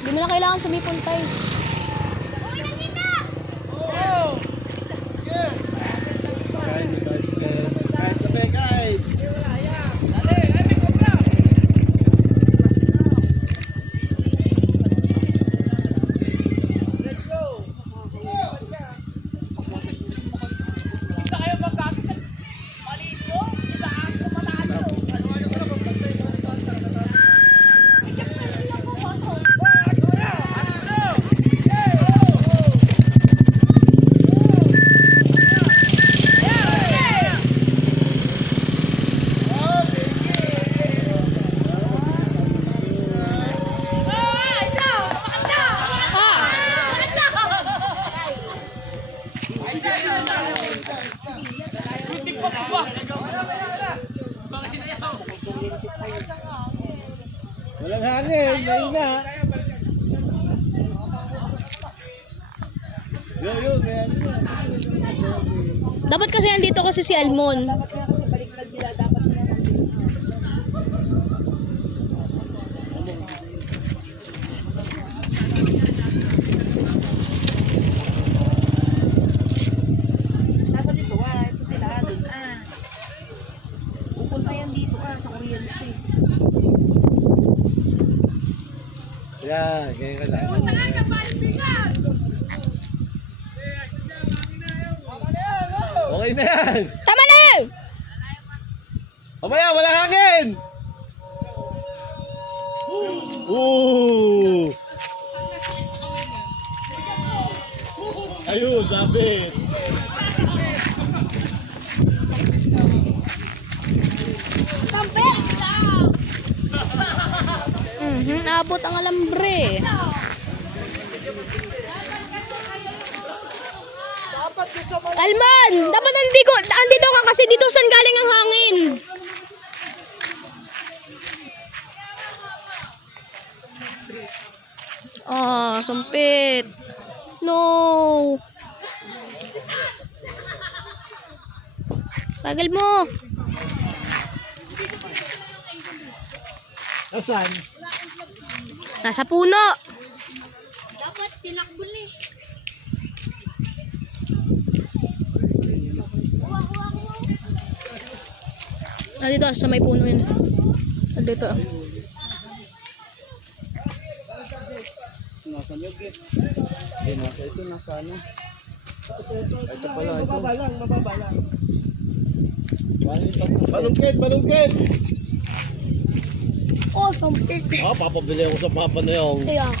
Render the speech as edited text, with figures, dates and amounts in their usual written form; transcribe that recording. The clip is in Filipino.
Hindi mo na kailangan sumipon tayo. Walang hangin, mahina. Yo, may hangin na. Dapat kasi nandito kasi si Almon. Dapat dito ito sila doon pupunta yan dito sa kuryente. Yan, ganyan ka lang. Okay na yan. Tama na yun! Mamaya, walang hangin. Ooh. Ayun, sabit. Abot ang alambre. Alman! Dapat andito ka kasi dito saan galing ang hangin. Sumpit. No. Bagal mo. Nasaan? Nasa puno. Dapat tinakbo ni. Dito sa may puno yun. Dito. Nasa nyog eh. Nasa ito, nasa ano. Ito pala, ito. Mababa lang. Balungkit! Sumpit. Papabili ako sa papa na yung. Kaya